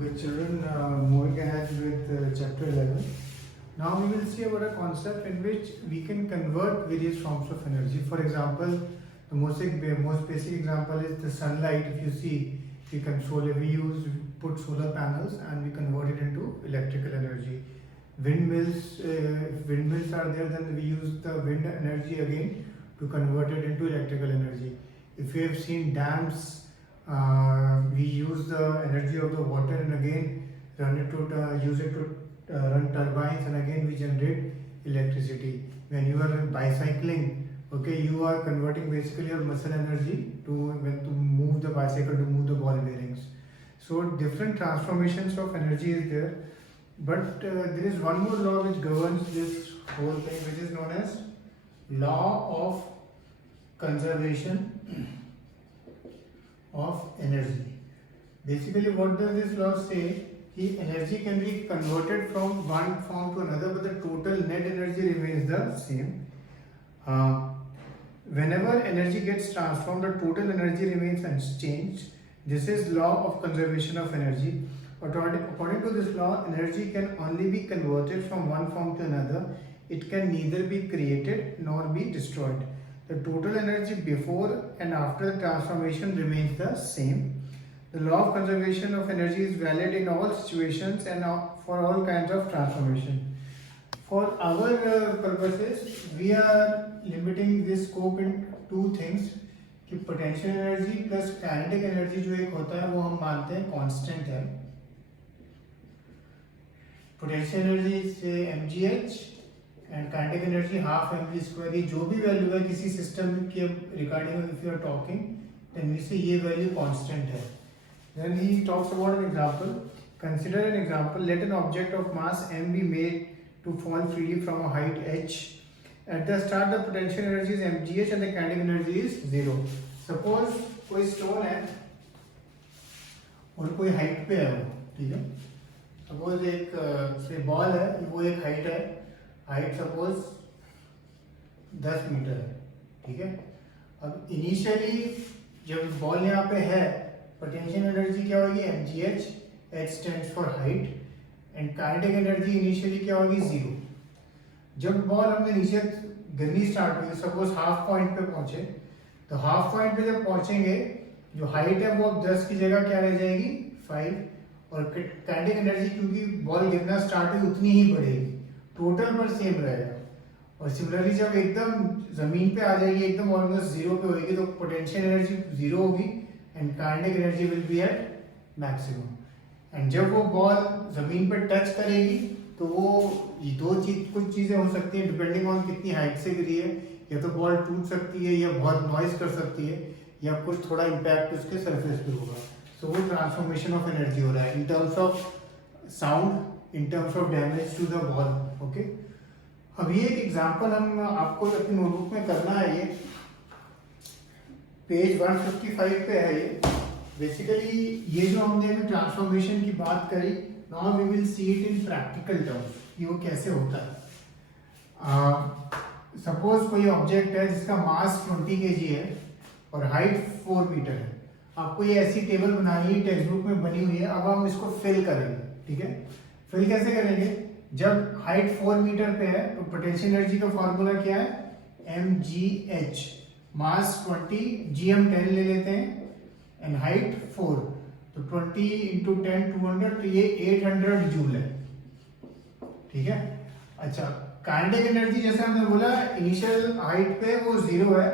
Good children, moving ahead with chapter 11. Now we will see about a concept in which we can convert various forms of energy. For example, the most basic example is the sunlight. If you see, we put solar panels and we convert it into electrical energy. Windmills, if windmills are there, then we use the wind energy again to convert it into electrical energy. If you have seen dams, we use the energy of the water and again use it to run turbines, and again we generate electricity. When you are bicycling, okay, you are converting basically your muscle energy to move the bicycle, to move the ball bearings. So different transformations of energy is there, but there is one more law which governs this whole thing, which is known as law of conservation of energy. Basically, what does this law say? The energy can be converted from one form to another, but the total net energy remains the same. Whenever energy gets transformed, the total energy remains unchanged. This is law of conservation of energy. According to this law, energy can only be converted from one form to another. It can neither be created nor be destroyed. The total energy before and after the transformation remains the same. The law of conservation of energy is valid in all situations and for all kinds of transformation. For our purposes, we are limiting this scope in two things. कि potential energy plus kinetic energy जो एक होता है वो हम मानते हैं constant है. Potential energy से mgh and kinetic energy half mv square. ये जो भी वैल्यू है किसी सिस्टम के regarding if you are talking, then we say ये वैल्यू constant है. Then he talks about an example. Consider an example. Let an object of mass m be made to fall freely from a height h. At the start, the potential energy is mgh and the kinetic energy is 0. Suppose कोई stone है और कोई height पे है वो, ठीक है. Suppose एक से बॉल है, वो एक हाइट है, हाइट सपोज 10 मीटर है, ठीक है. अब इनिशियली जब बॉल यहाँ पे है, पोटेंशियल एनर्जी क्या होगी? mgh, h stands for height, and kinetic energy initially क्या होगी? 0. जब बॉल हमने नीचे गिरनी स्टार्ट हुई, सपोज हाफ पॉइंट पे पहुंचे, तो हाफ पॉइंट पे जब पहुंचेंगे, जो हाइट है वो अब 10 की जगह क्या रह जाएगी? 5. और काइनेटिक एनर्जी क्योंकि बॉल गिरना स्टार्ट हुई उतनी ही बढ़ेगी, टोटल पर सेम रहेगा. और सिमिलरली जब एकदम जमीन पे आ जाएगी, एकदम ऑलमोस्ट 0 पे होगी, तो पोटेंशियल एनर्जी 0 होगी and kinetic energy will be at maximum. And जब वो बॉल जमीन पर टच करेगी तो वो कुछ चीज़ें हो सकती हैं डिपेंडिंग ऑन कितनी हाइट से गिरी है. या तो बॉल टूट सकती है, या बहुत नॉइज कर सकती है, या कुछ थोड़ा इम्पैक्ट उसके सरफेस पे होगा. सो वो ट्रांसफॉर्मेशन ऑफ एनर्जी हो रहा है in terms of sound, in terms of damage to the ball. Okay, अब ये एक एग्जांपल हम आपको अपनी नोटबुक में करना है. ये पेज 155 पे है. ये बेसिकली ये जो हमने ट्रांसफॉर्मेशन की बात करी, now we will see it in practical terms कि वो कैसे होता है. सपोज कोई ऑब्जेक्ट है जिसका मास 20 kg है और हाइट 4 मीटर है. आपको ये ऐसी टेबल बनानी है, टेक्स्ट बुक में बनी हुई है. अब हम इसको फिल करेंगे, ठीक है. फिल कैसे करेंगे? जब हाइट 4 मीटर पे है तो पोटेंशियल एनर्जी का फॉर्मूला क्या है? mgh, मास 20, g हम 10 ले लेते हैं एंड हाइट 4, तो 20 इंटू 10 200, तो ये 800 जूल है, ठीक है. अच्छा, काइनेटिक एनर्जी जैसे हमने बोला इनिशियल हाइट पे वो 0 है,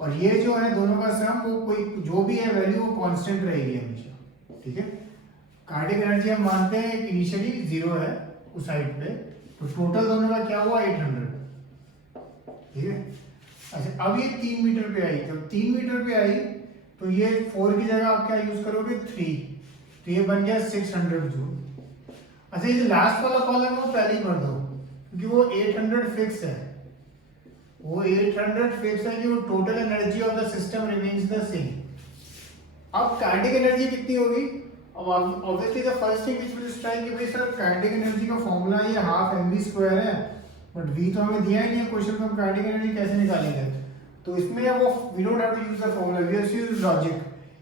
और ये जो है दोनों का सम वो कोई जो भी है वैल्यू वो कांस्टेंट रहेगी हमेशा, ठीक है. काइनेटिक एनर्जी हम मानते हैं इनिशियली 0 है उस हाइट पे, तो टोटल दोनों का क्या हुआ? 800, ठीक है. अच्छा, अब ये 3 मीटर पे आई, तो 3 मीटर पे आई तो ये 4 की जगह आप क्या यूज करोगे? 3, तो ये बन गया 600 जूल. अच्छा, ये लास्ट वाला कॉलम वो पहले ही भर दो क्योंकि वो 800 फिक्स है. वो 800 फिक्स है कि वो total energy of the system remains the same. अब काइनेटिक एनर्जी कितनी होगी? अब obviously the first thing which will strike कि भाई सर काइनेटिक एनर्जी का फॉर्मूला ये हाफ mv स्क्वायर है, बट v तो हमें दिया ही नहीं है क्वेश्चन में, हम काइनेटिक एनर्जी कैसे निकालेंगे? तो इसमें वो we don't have to use the formula, we have to use logic.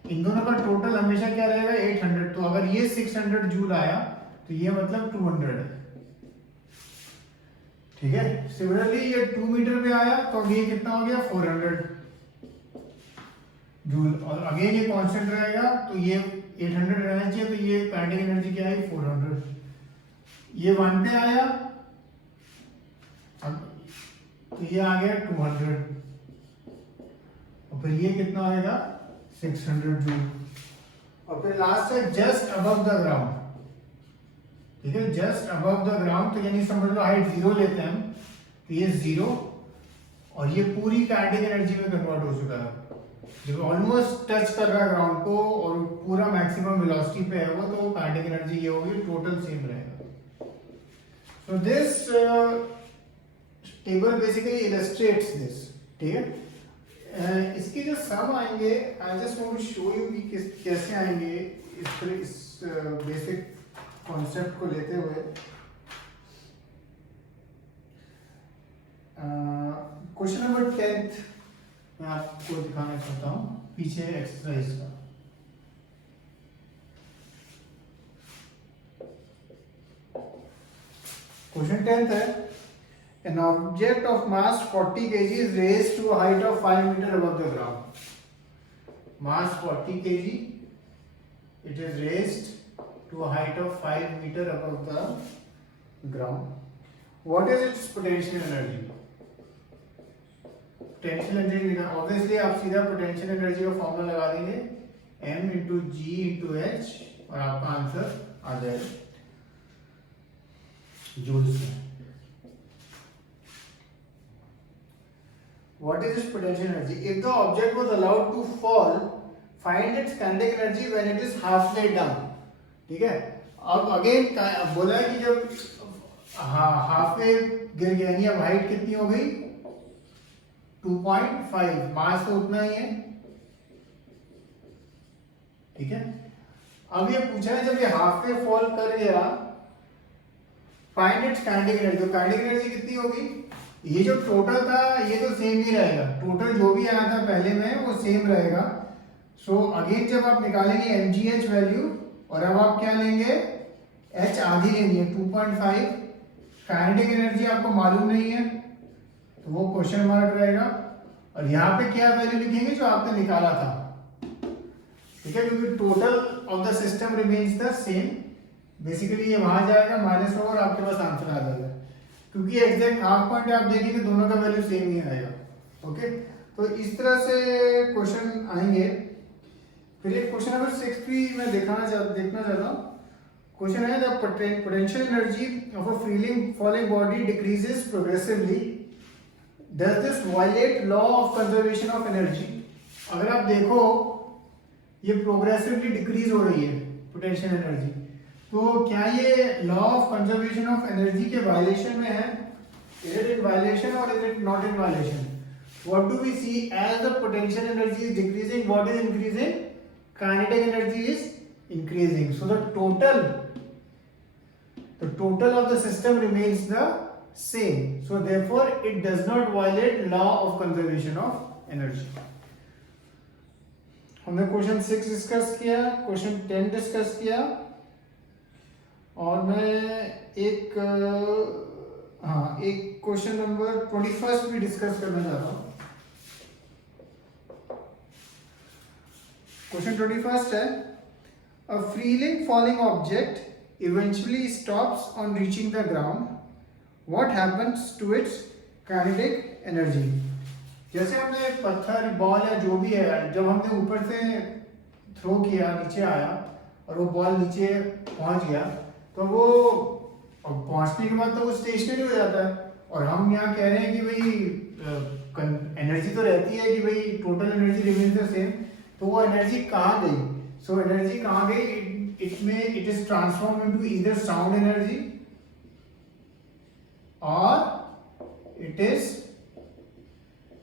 इन दोनों का टोटल हमेशा क्या रहेगा 800। तो अगर ये 600 जूल आया तो ये मतलब 200 है, ठीक है। सिमिलरली ये 2 मीटर पे आया तो अब ये कितना हो गया 400 जूल, और अगेन ये कांस्टेंट रहेगा तो ये 800 रहना चाहिए, तो ये काइनेटिक एनर्जी क्या है 400। ये 1 पे आया तो ये आ गया 200, और फिर ये कितना आएगा 600 जूल। और फिर लास्ट है जस्ट अबव द ग्राउंड, ठीक है, जस्ट अबव द ग्राउंड, तो यानी समझ लो हाइट 0 लेते हैं हम, तो ये 0 और ये पूरी काइनेटिक एनर्जी में कन्वर्ट हो चुका है, जब ऑलमोस्ट टच कर रहा है ग्राउंड को और पूरा मैक्सिमम वेलोसिटी पे है वो, तो काइनेटिक एनर्जी ये होगी, टोटल सेम रहेगा। So this table basically illustrates this, ठीक है। इसके जो सम आएंगे, I just want to show you कि कैसे आएंगे इस बेसिक कॉन्सेप्ट को लेते हुए। क्वेश्चन नंबर 10 मैं आपको दिखाना चाहता हूं, पीछे एक्सरसाइज का। क्वेश्चन 10 है, an object of mass 40 kg is raised to a height of 5 meter above the ground. Mass 40 kg, it is raised to a height of 5 meter above the ground. What is its potential energy? Potential energy लिखा, obviously आप सीधा potential energy का formula लगा देंगे m into जी into H, और आपका answer आ जाएगा joules में। What is its potential energy? If the object was allowed to fall, find its kinetic energy when it is halfway down. ठीक है, अब अगेन बोला है कि जब हाफवे गिर गया, यानी अब हाइट कितनी हो गई 2.5, मास तो उतना ही है, ठीक है। अब ये पूछा है जब ये हाफवे फॉल कर गया, फाइंड इट्स काइनेटिक एनर्जी, तो काइनेटिक एनर्जी कितनी होगी, ये जो टोटल था ये तो सेम ही रहेगा, टोटल जो भी आया था पहले में वो सेम रहेगा। सो अगेन जब आप निकालेंगे mgh वैल्यू, और अब आप क्या लेंगे h आधी लेनी है 2.5, काइनेटिक एनर्जी आपको मालूम नहीं है तो वो क्वेश्चन मार्क रहेगा, और यहाँ पे क्या वैल्यू लिखेंगे जो आपने निकाला था, ठीक है, क्योंकि total of the system remains the same. Basically ये वहां जाएगा -4 और आपके पास आंसर आ जाएगा, क्योंकि एग्जैक्ट हाफ पॉइंट आप देखेंगे दोनों का वैल्यू सेम ही आएगा। ओके, तो इस तरह से क्वेश्चन आएंगे। फिर एक क्वेश्चन नंबर 6 भी मैं देखना चाहता हूँ। क्वेश्चन है the potential energy of a falling body decreases progressively, does this violate law of conservation of energy. अगर आप देखो ये प्रोग्रेसिवली डिक्रीज हो रही है पोटेंशियल एनर्जी, तो क्या ये law of conservation of energy के वायलेशन में है? इज इट इन वायलेशन और is it not in violation? What do we see as the potential energy is decreasing, what is increasing? Kinetic energy is increasing, so the total of the system remains the same, so therefore it does not violate law of conservation of energy. हमने question 6 discuss किया, question 10 discuss किया, और मैं एक question number 21 भी discuss करना चाहता हूँ। क्वेश्चन 21 है, a freely falling object eventually stops on reaching the ground. What happens to its kinetic energy? जैसे हमने एक पत्थर, बॉल या जो भी है, जब हमने ऊपर से थ्रो किया, नीचे आया और वो बॉल नीचे पहुंच गया, तो वो पहुंचने के बाद तो वो स्टेशनरी हो जाता है, और हम यहाँ कह रहे हैं कि भाई एनर्जी तो रहती है कि भाई total energy remains the same, तो वो एनर्जी कहाँ गई? सो एनर्जी कहाँ गई? It is transform into either sound energy और it is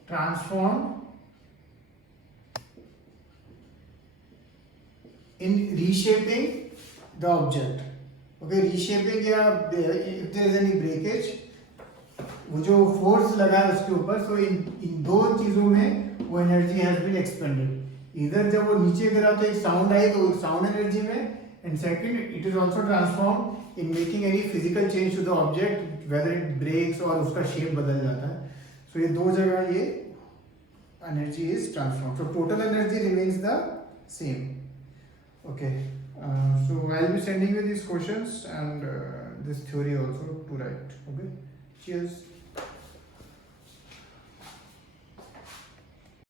transform in reshaping the object. Okay, reshaping या if there is any breakage, वो जो फोर्स लगा है उसके ऊपर, सो इन दो चीजों में वो एनर्जी हैज बीन एक्सपेंडेड। इधर जब वो नीचे गिरा तो एक साउंड आई तो साउंड एनर्जी में, and second it is also transform in making any physical change to the object whether it breaks और उसका शेप बदल जाता है. सो ये दो जगह ये energy is transform. So total energy remains the same. Okay, so I'll be sending you these questions and this theory also to write. Okay, cheers.